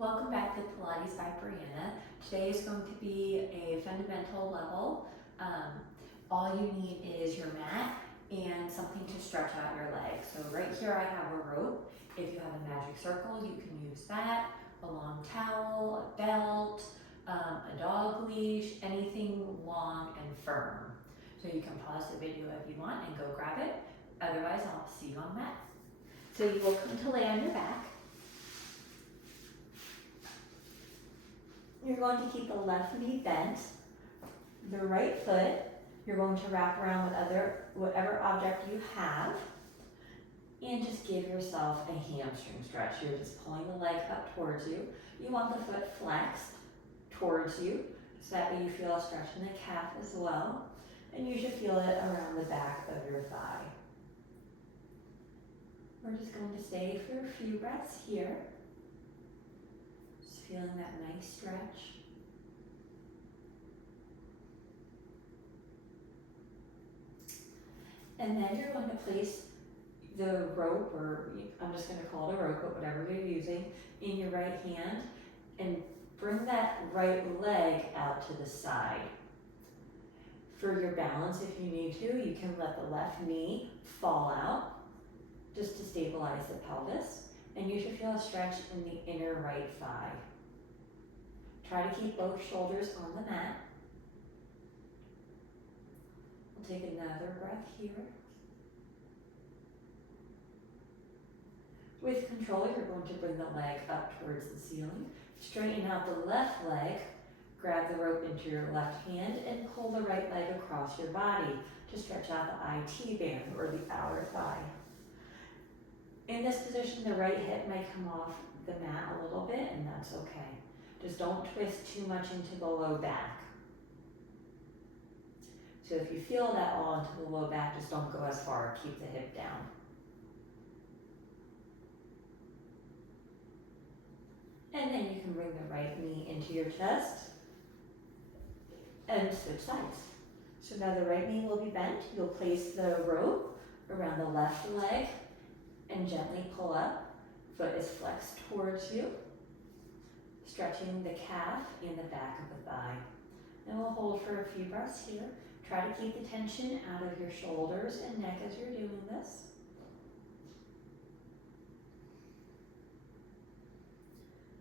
Welcome back to Pilates by Brianna. Today is going to be a fundamental level. All you need is your mat and something to stretch out your legs. So right here I have a rope. If you have a magic circle, you can use that, a long towel, a belt, a dog leash, anything long and firm. So you can pause the video if you want and go grab it. Otherwise, I'll see you on the mat. So you will come to lay on your back. You're going to keep the left knee bent, the right foot, you're going to wrap around with whatever object you have, and just give yourself a hamstring stretch. You're just pulling the leg up towards you. You want the foot flexed towards you, so that way you feel a stretch in the calf as well, and you should feel it around the back of your thigh. We're just going to stay for a few breaths here. Feeling that nice stretch. And then you're going to place the rope, or I'm just going to call it a rope, but whatever you're using, in your right hand and bring that right leg out to the side. For your balance, if you need to, you can let the left knee fall out just to stabilize the pelvis, and you should feel a stretch in the inner right thigh. Try to keep both shoulders on the mat. We'll take another breath here. With control, you're going to bring the leg up towards the ceiling. Straighten out the left leg, grab the rope into your left hand, and pull the right leg across your body to stretch out the IT band, or the outer thigh. In this position, the right hip may come off the mat a little bit, and that's okay. Just don't twist too much into the low back. So if you feel that all into the low back, just don't go as far, keep the hip down. And then you can bring the right knee into your chest and switch sides. So now the right knee will be bent. You'll place the rope around the left leg and gently pull up. Foot is flexed towards you, stretching the calf and the back of the thigh. And we'll hold for a few breaths here. Try to keep the tension out of your shoulders and neck as you're doing this.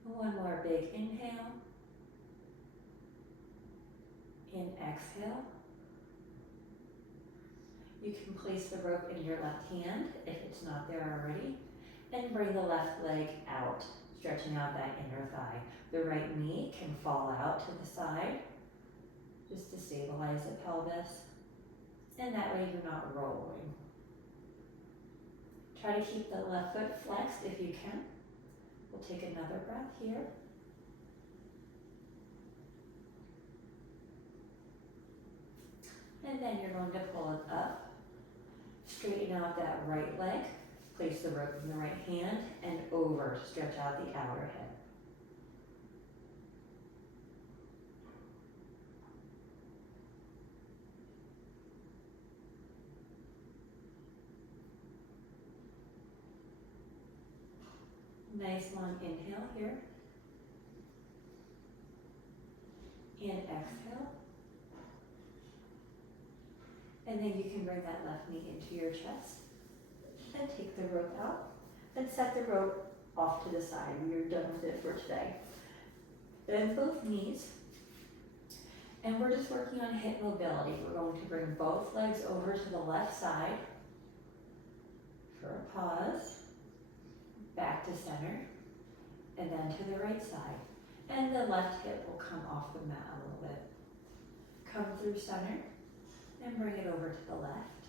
One more big inhale and exhale. You can place the rope in your left hand if it's not there already, and bring the left leg out, stretching out that inner thigh. The right knee can fall out to the side, just to stabilize the pelvis, and that way you're not rolling. Try to keep the left foot flexed if you can. We'll take another breath here. And then you're going to pull it up, straighten out that right leg, place the rope in the right hand, and over to stretch out the outer hip. Nice long inhale here. And exhale. And then you can bring that left knee into your chest and take the rope out and set the rope off to the side. We are done with it for today. Bend both knees, and we're just working on hip mobility. We're going to bring both legs over to the left side for a pause. Back to center, and then to the right side. And the left hip will come off the mat a little bit. Come through center, and bring it over to the left.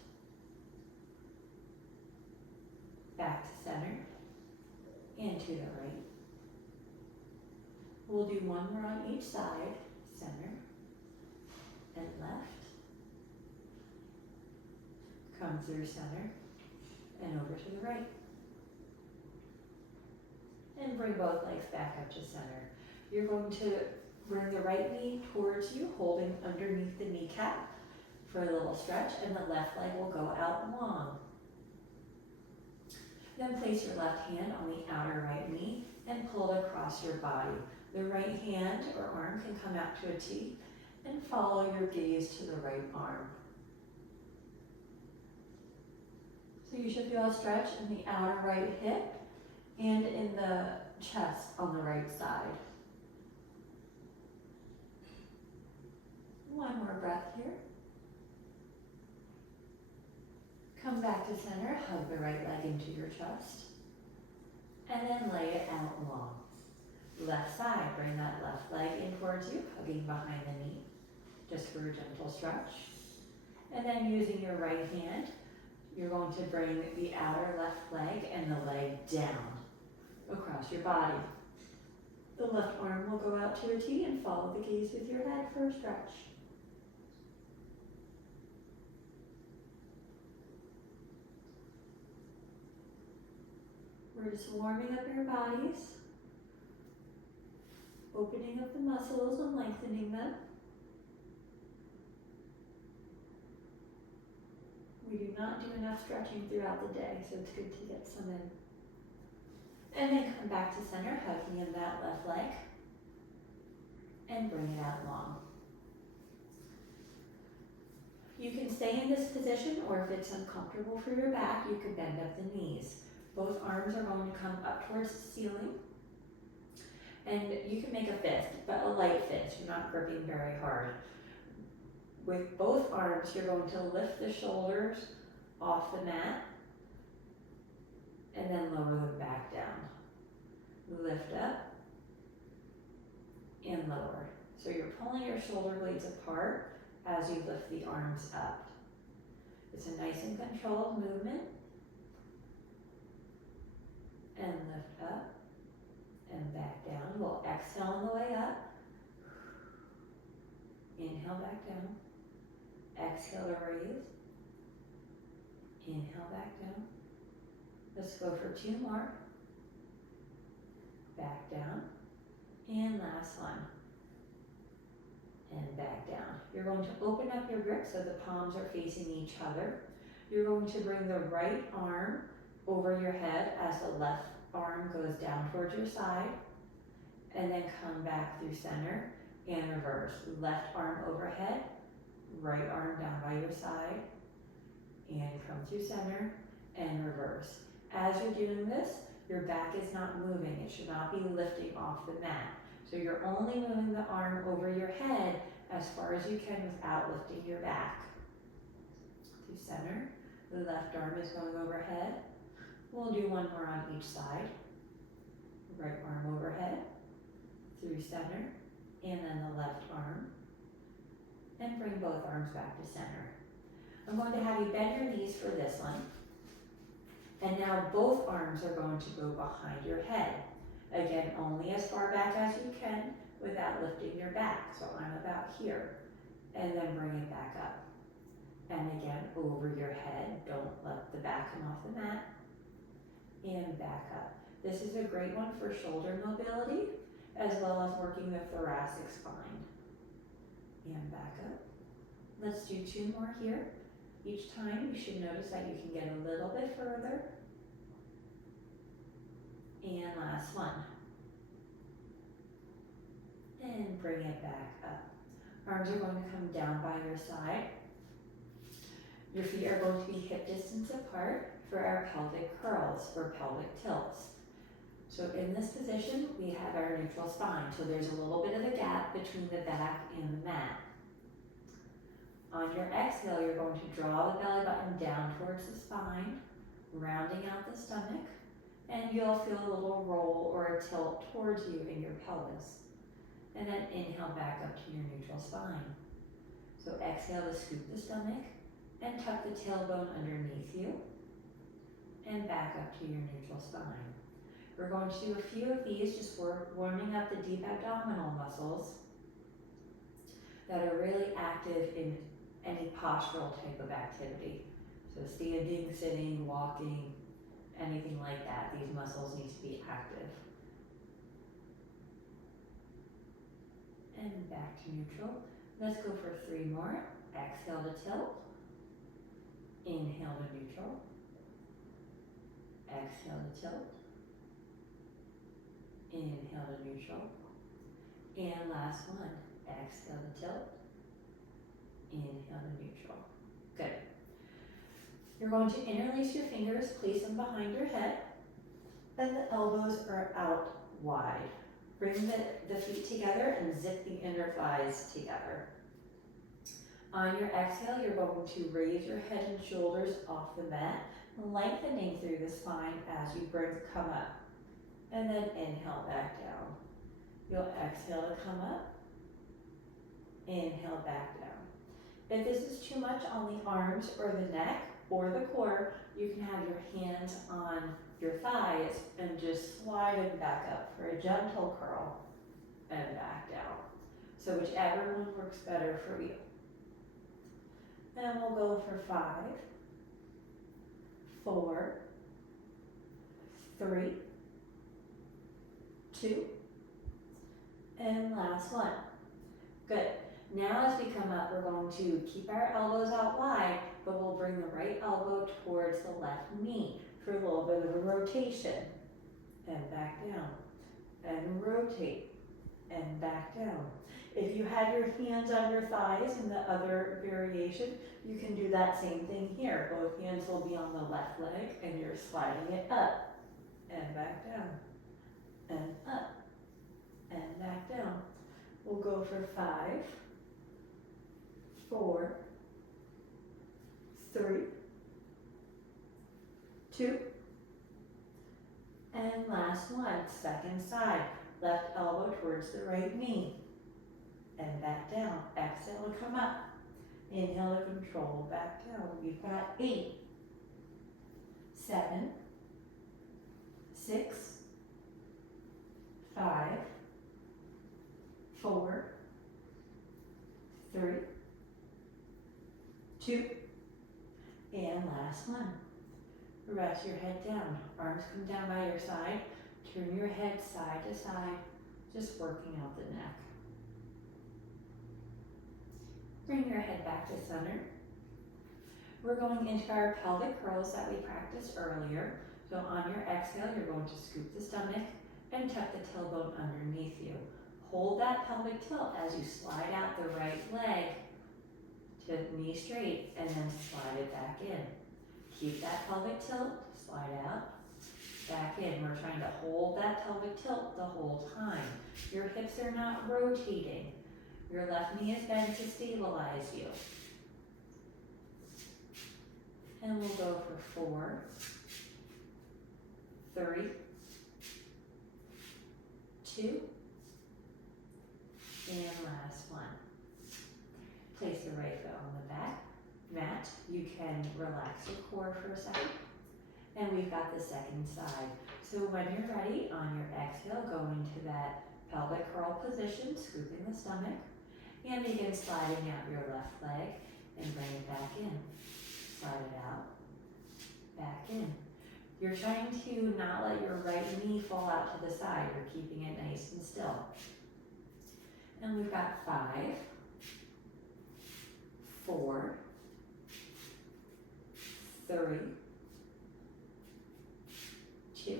Back to center, and to the right. We'll do one more on each side, center, and left. Come through center, and over to the right. And bring both legs back up to center. You're going to bring the right knee towards you, holding underneath the kneecap for a little stretch, and the left leg will go out long. Then place your left hand on the outer right knee and pull it across your body. The right hand or arm can come out to a T and follow your gaze to the right arm. So you should feel a stretch in the outer right hip and in the chest on the right side. One more breath here. Come back to center, hug the right leg into your chest, and then lay it out long. Left side, bring that left leg in towards you, hugging behind the knee, just for a gentle stretch. And then using your right hand, you're going to bring the outer left leg and the leg down across your body. The left arm will go out to a T and follow the gaze with your head for a stretch. We're just warming up your bodies, opening up the muscles and lengthening them. We do not do enough stretching throughout the day, so it's good to get some in. And then come back to center, hugging in that left leg, and bring it out long. You can stay in this position, or if it's uncomfortable for your back, you can bend up the knees. Both arms are going to come up towards the ceiling. And you can make a fist, but a light fist. You're not gripping very hard. With both arms, you're going to lift the shoulders off the mat and then lower them back down. Lift up and lower. So you're pulling your shoulder blades apart as you lift the arms up. It's a nice and controlled movement. And lift up and back down. We'll exhale on the way up. Inhale back down. Exhale to raise. Inhale back down. Let's go for 2 more. Back down. And last one. And back down. You're going to open up your grip so the palms are facing each other. You're going to bring the right arm over your head as the left arm goes down towards your side, and then come back through center and reverse. Left arm overhead, right arm down by your side, and come through center and reverse. As you're doing this, your back is not moving. It should not be lifting off the mat. So you're only moving the arm over your head as far as you can without lifting your back. Through center, the left arm is going overhead. We'll do one more on each side. Right arm overhead, through center, and then the left arm. And bring both arms back to center. I'm going to have you bend your knees for this one. And now both arms are going to go behind your head. Again, only as far back as you can without lifting your back. So I'm about here. And then bring it back up. And again, over your head. Don't let the back come off the mat. And back up. This is a great one for shoulder mobility, as well as working the thoracic spine. And back up. Let's do 2 more here. Each time you should notice that you can get a little bit further. And last one. And bring it back up. Arms are going to come down by your side. Your feet are going to be hip distance apart for our pelvic curls or pelvic tilts. So in this position, we have our neutral spine. So there's a little bit of a gap between the back and the mat. On your exhale, you're going to draw the belly button down towards the spine, rounding out the stomach, and you'll feel a little roll or a tilt towards you in your pelvis. And then inhale back up to your neutral spine. So exhale to scoop the stomach and tuck the tailbone underneath you and back up to your neutral spine. We're going to do a few of these, just warming up the deep abdominal muscles that are really active in any postural type of activity. So standing, sitting, walking, anything like that, these muscles need to be active. And back to neutral. Let's go for 3 more. Exhale to tilt. Inhale to neutral. exhale to tilt, inhale to neutral, and last one, exhale to tilt, inhale to neutral. Good. You're going to interlace your fingers, place them behind your head, and the elbows are out wide. Bring the feet together and zip the inner thighs together. On your exhale, you're going to raise your head and shoulders off the mat, lengthening through the spine as you come up. And then inhale back down. You'll exhale to come up, inhale back down. If this is too much on the arms or the neck or the core, you can have your hands on your thighs and just slide them back up for a gentle curl and back down. So whichever one works better for you. And we'll go for 5, 4, 3, 2, and last one. Good. Now as we come up, we're going to keep our elbows out wide, but we'll bring the right elbow towards the left knee for a little bit of a rotation. And back down. And rotate. And back down. If you had your hands on your thighs in the other variation, you can do that same thing here. Both hands will be on the left leg and you're sliding it up and back down and up and back down. We'll go for 5, 4, 3, 2, and last one, second side. Left elbow towards the right knee. And back down. Exhale to come up. Inhale to control, back down. We've got 8, 7, 6, 5, 4, 3, 2, and last one. Rest your head down. Arms come down by your side. Turn your head side to side, just working out the neck. Bring your head back to center. We're going into our pelvic curls that we practiced earlier. So on your exhale, you're going to scoop the stomach and tuck the tailbone underneath you. Hold that pelvic tilt as you slide out the right leg to knee straight and then slide it back in. Keep that pelvic tilt, slide out, back in. We're trying to hold that pelvic tilt the whole time. Your hips are not rotating. Your left knee is bent to stabilize you. And we'll go for 4, 3, 2, and last one. Place the right foot on the back mat. You can relax your core for a second. And we've got the second side. So when you're ready, on your exhale, go into that pelvic curl position, scooping the stomach, and begin sliding out your left leg and bring it back in. Slide it out, back in. You're trying to not let your right knee fall out to the side. You're keeping it nice and still. And we've got 5, 4, 3, 2,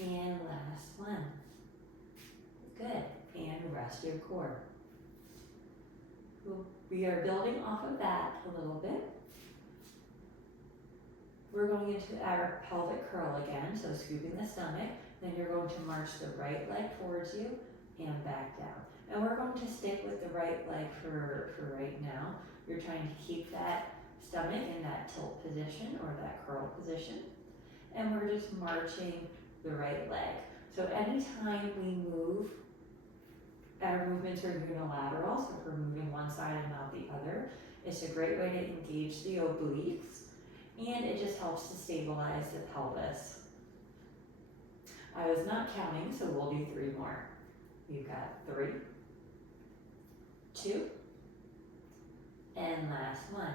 and last one. Good. And rest your core. We are building off of that a little bit. We're going into our pelvic curl again, so scooping the stomach. Then you're going to march the right leg towards you and back down. And we're going to stick with the right leg for right now. You're trying to keep that stomach in that tilt position or that curl position. And we're just marching the right leg. So anytime we move, our movements are unilateral, so if we're moving one side and not the other, it's a great way to engage the obliques, and it just helps to stabilize the pelvis. I was not counting, so we'll do 3 more. You've got 3, 2, and last one.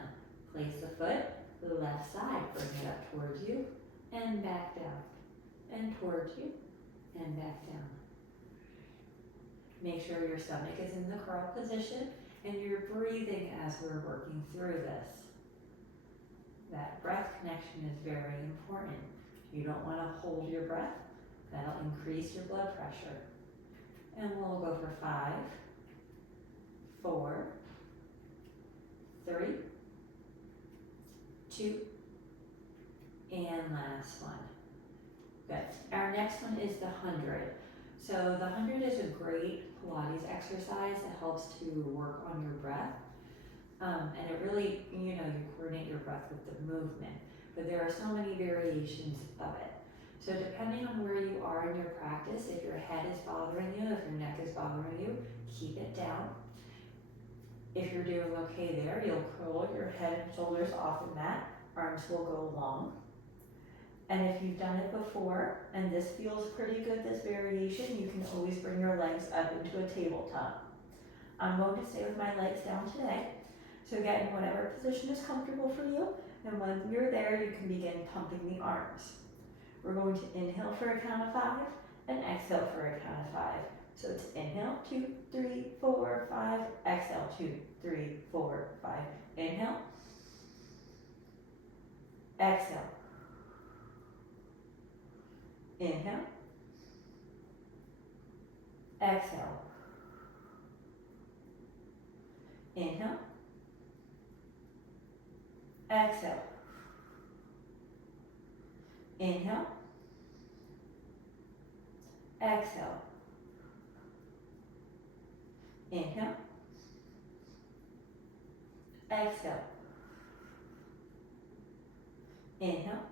Place the foot, the left side, bring it up towards you, and back down, and towards you, and back down. Make sure your stomach is in the curl position and you're breathing as we're working through this. That breath connection is very important. You don't want to hold your breath. That'll increase your blood pressure. And we'll go for 5, 4, 3, 2, and last one. Good. Our next one is the 100. So the 100 is a great Pilates exercise that helps to work on your breath. And it really, you coordinate your breath with the movement. But there are so many variations of it. So depending on where you are in your practice, if your head is bothering you, if your neck is bothering you, keep it down. If you're doing okay there, you'll curl your head and shoulders off the mat. Arms will go long. And if you've done it before, and this feels pretty good, this variation, you can always bring your legs up into a tabletop. I'm going to stay with my legs down today. So get in whatever position is comfortable for you. And when you're there, you can begin pumping the arms. We're going to inhale for a count of 5 and exhale for a count of 5. So it's inhale, 2, 3, 4, 5. Exhale, 2, 3, 4, 5. Inhale. Exhale. Inhale. Exhale. Inhale. Exhale. Inhale. Exhale. Inhale. Exhale. Inhale.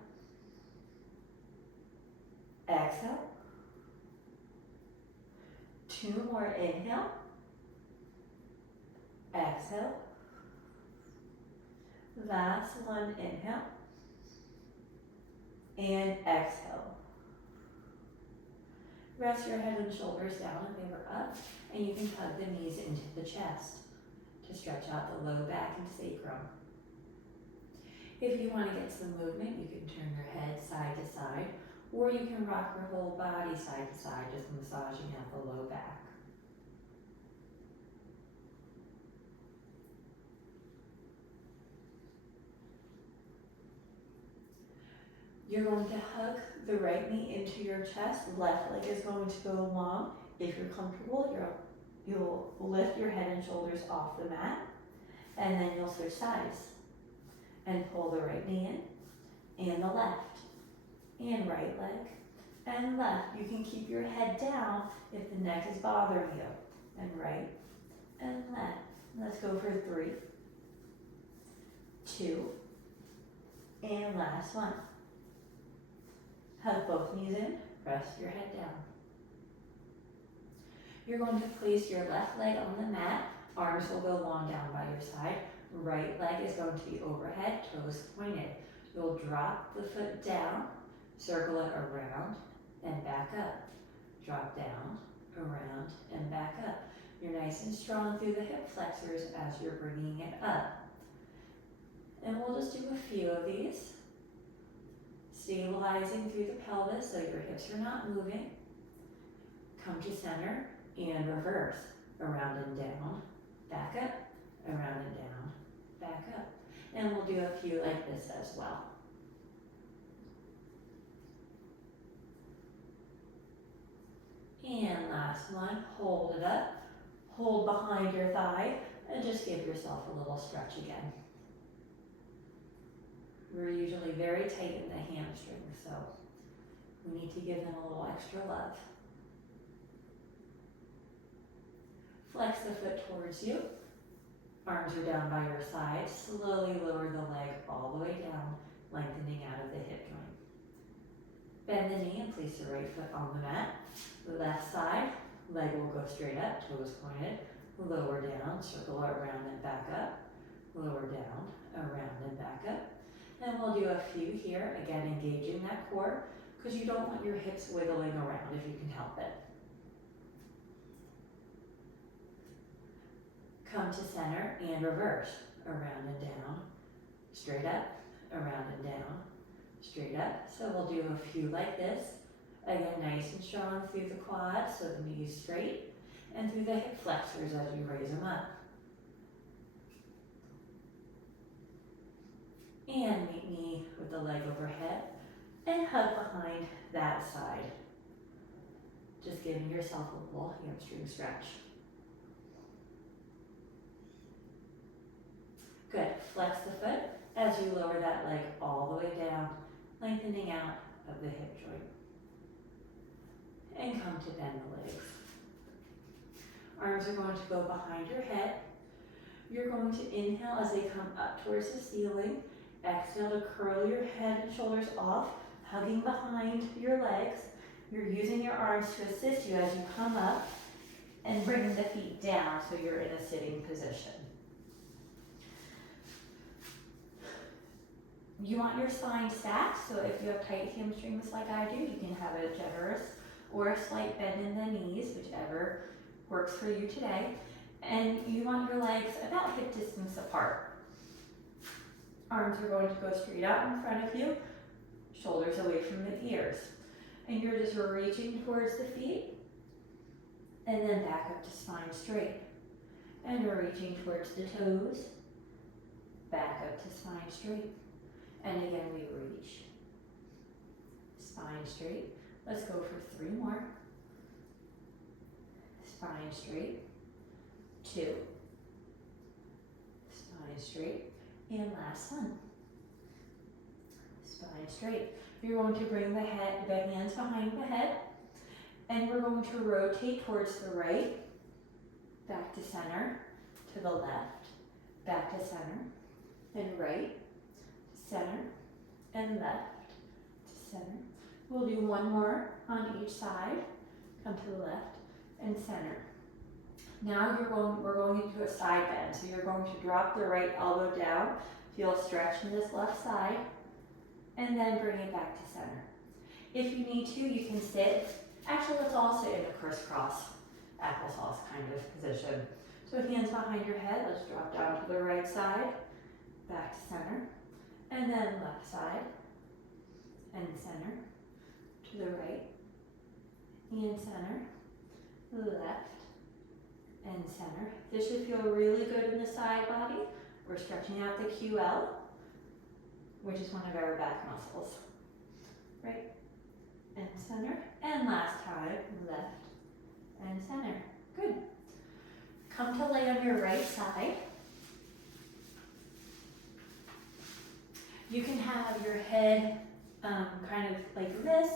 Exhale. 2 more. Inhale. Exhale. Last one. Inhale. And exhale. Rest your head and shoulders down if they were up, and you can hug the knees into the chest to stretch out the low back and sacrum. If you want to get some movement, you can turn your head side to side, or you can rock your whole body side to side, just massaging out the low back. You're going to hug the right knee into your chest. Left leg is going to go long. If you're comfortable, you'll lift your head and shoulders off the mat, and then you'll switch sides and pull the right knee in, and the left, and right leg, and left. You can keep your head down if the neck is bothering you, and right, and left. Let's go for 3, 2, and last one. Hug both knees in, rest your head down. You're going to place your left leg on the mat. Arms will go long down by your side. Right leg is going to be overhead, toes pointed. You'll drop the foot down, circle it around, and back up. Drop down, around, and back up. You're nice and strong through the hip flexors as you're bringing it up. And we'll just do a few of these. Stabilizing through the pelvis so your hips are not moving. Come to center and reverse. Around and down, back up, around and down, back up. And we'll do a few like this as well. And last one, hold it up. Hold behind your thigh and just give yourself a little stretch again. We're usually very tight in the hamstrings, so we need to give them a little extra love. Flex the foot towards you. Arms are down by your side. Slowly lower the leg all the way down, lengthening out of the hip joint. Bend the knee and place the right foot on the mat. Left side, leg will go straight up, toes pointed. Lower down, circle around and back up. Lower down, around and back up. And we'll do a few here, again engaging that core, because you don't want your hips wiggling around if you can help it. Come to center and reverse, around and down, straight up, around and down, straight up. So we'll do a few like this. Again, nice and strong through the quads, so the knees straight, and through the hip flexors as you raise them up. And meet me with the leg overhead and hug behind that side. Just giving yourself a little hamstring stretch. Good. Flex the foot as you lower that leg all the way down, lengthening out of the hip joint. And come to bend the legs. Arms are going to go behind your head. You're going to inhale as they come up towards the ceiling. Exhale to curl your head and shoulders off, hugging behind your legs. You're using your arms to assist you as you come up and bring the feet down so you're in a sitting position. You want your spine stacked, so if you have tight hamstrings like I do, you can have a generous or a slight bend in the knees, whichever works for you today. And you want your legs about hip distance apart. Arms are going to go straight out in front of you, shoulders away from the ears. And you're just reaching towards the feet, and then back up to spine straight. And you're reaching towards the toes, back up to spine straight. And again, we reach. Spine straight. Let's go for 3 more. Spine straight. 2. Spine straight. And last one. Spine straight. You're going to bring the hands behind the head, and we're going to rotate towards the right, back to center, to the left, back to center, and right, center, and left, to center. We'll do 1 more on each side. Come to the left and center. Now we're going into a side bend. So you're going to drop the right elbow down, feel a stretch in this left side, and then bring it back to center. If you need to, you can sit. Actually, let's all sit in a crisscross applesauce kind of position. So hands behind your head, let's drop down to the right side, back to center, and then left side, and center, to the right, and center, left, and center. This should feel really good in the side body. We're stretching out the QL, which is one of our back muscles. Right, and center, and last time, left, and center. Good. Come to lay on your right side. You can have your head kind of like this,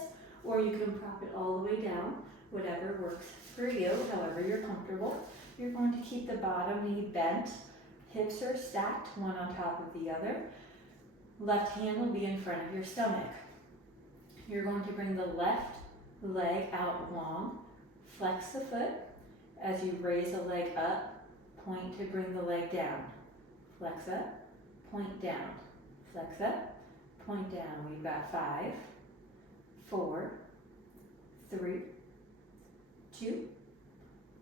or you can prop it all the way down, whatever works for you, however you're comfortable. You're going to keep the bottom knee bent, hips are stacked, one on top of the other. Left hand will be in front of your stomach. You're going to bring the left leg out long, flex the foot. As you raise the leg up, point to bring the leg down. Flex up, point down. Flex up, point down. We've got 5, 4, 3, 2,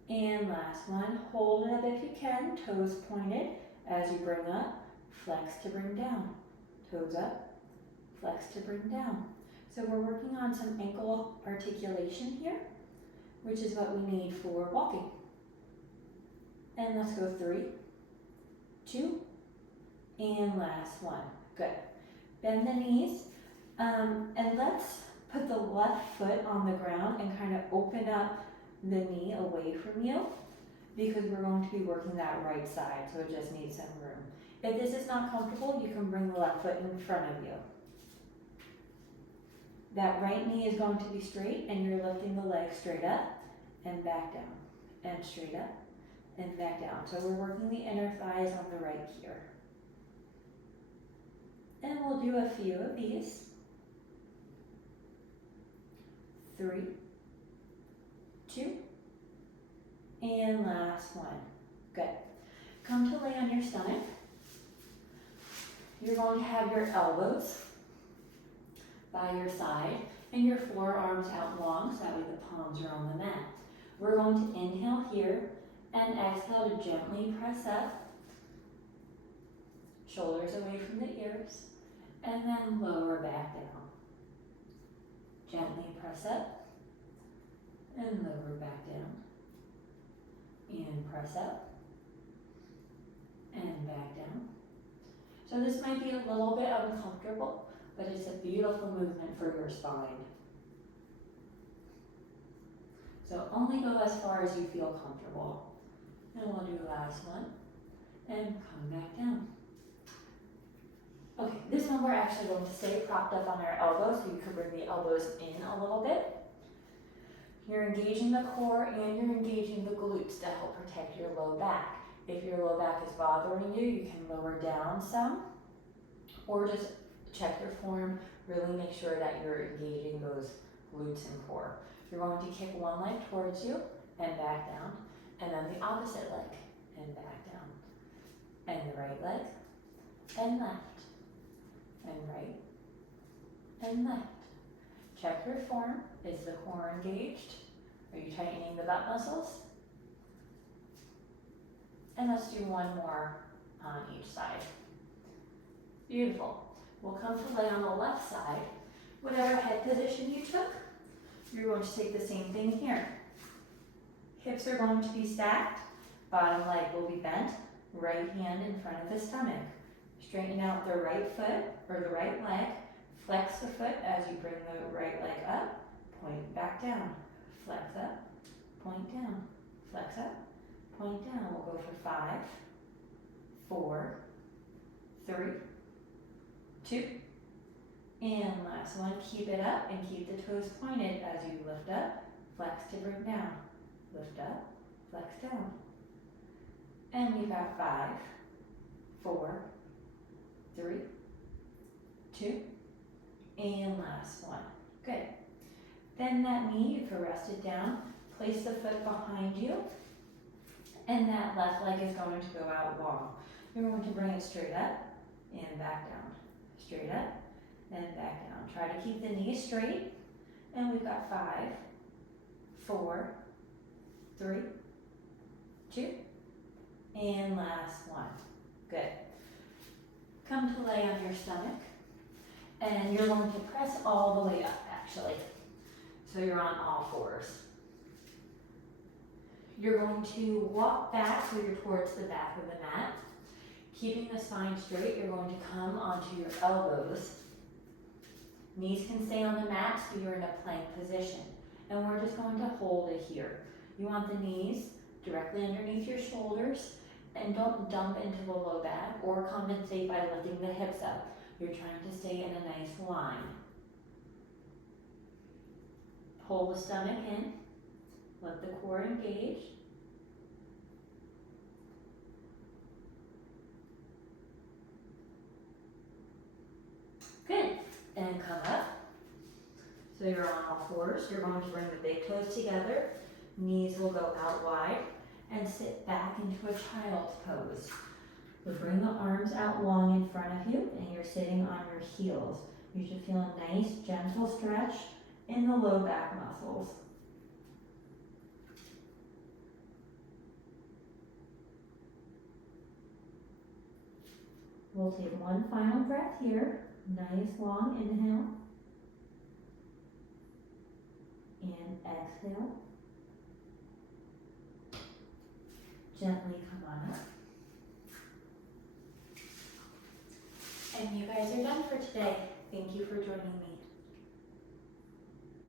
and last one. Hold it up if you can, toes pointed. As you bring up, flex to bring down. Toes up, flex to bring down. So we're working on some ankle articulation here, which is what we need for walking. And let's go 3, 2, and last one. Good. Bend the knees, and let's put the left foot on the ground and kind of open up the knee away from you, because we're going to be working that right side, so it just needs some room. If this is not comfortable, you can bring the left foot in front of you. That right knee is going to be straight, and you're lifting the leg straight up and back down, and straight up and back down. So we're working the inner thighs on the right here. And we'll do a few of these. 3, 2, and last one. Good. Come to lay on your stomach. You're going to have your elbows by your side and your forearms out long, so that way the palms are on the mat. We're going to inhale here and exhale to gently press up, shoulders away from the ears, and then lower back down. Gently press up and lower back down, and press up and back down. So this might be a little bit uncomfortable, but it's a beautiful movement for your spine. So only go as far as you feel comfortable. And we'll do the last one, and come back down. Okay, this one we're actually going to stay propped up on our elbows, so you can bring the elbows in a little bit. You're engaging the core and you're engaging the glutes to help protect your low back. If your low back is bothering you, you can lower down some, or just check your form, really make sure that you're engaging those glutes and core. You're going to kick one leg towards you and back down, and then the opposite leg and back down. And the right leg, and left, and right, and left. Check your form. Is the core engaged? Are you tightening the butt muscles? And let's do one more on each side. Beautiful. We'll come to lay on the left side. Whatever head position you took, you're going to take the same thing here. Hips are going to be stacked. Bottom leg will be bent. Right hand in front of the stomach. Straighten out the right foot or the right leg. Flex the foot as you bring the right leg up. Point back down. Flex up. Point down. Flex up. Point down. We'll go for 5, 4, 3, 2, and last one. Keep it up and keep the toes pointed as you lift up, flex to bring down, lift up, flex down. And we've got 5, 4, 3, 2, and last one. Good. Bend that knee, you can rest it down, place the foot behind you, and that left leg is going to go out long. You're going to bring it straight up and back down, straight up and back down. Try to keep the knees straight, and we've got 5, 4, 3, 2, and last one. Good. Come to lay on your stomach, and you're going to press all the way up, actually. So you're on all fours. You're going to walk back so you're towards the back of the mat. Keeping the spine straight, you're going to come onto your elbows. Knees can stay on the mat, so you're in a plank position. And we're just going to hold it here. You want the knees directly underneath your shoulders, and don't dump into the low back or compensate by lifting the hips up. You're trying to stay in a nice line. Pull the stomach in, let the core engage. Good, and come up. So you're on all fours. You're going to bring the big toes together. Knees will go out wide and sit back into a child's pose. So bring the arms out long in front of you and you're sitting on your heels. You should feel a nice gentle stretch in the low back muscles. We'll take one final breath here. Nice long inhale. And exhale. Gently come on up. And you guys are done for today. Thank you for joining me.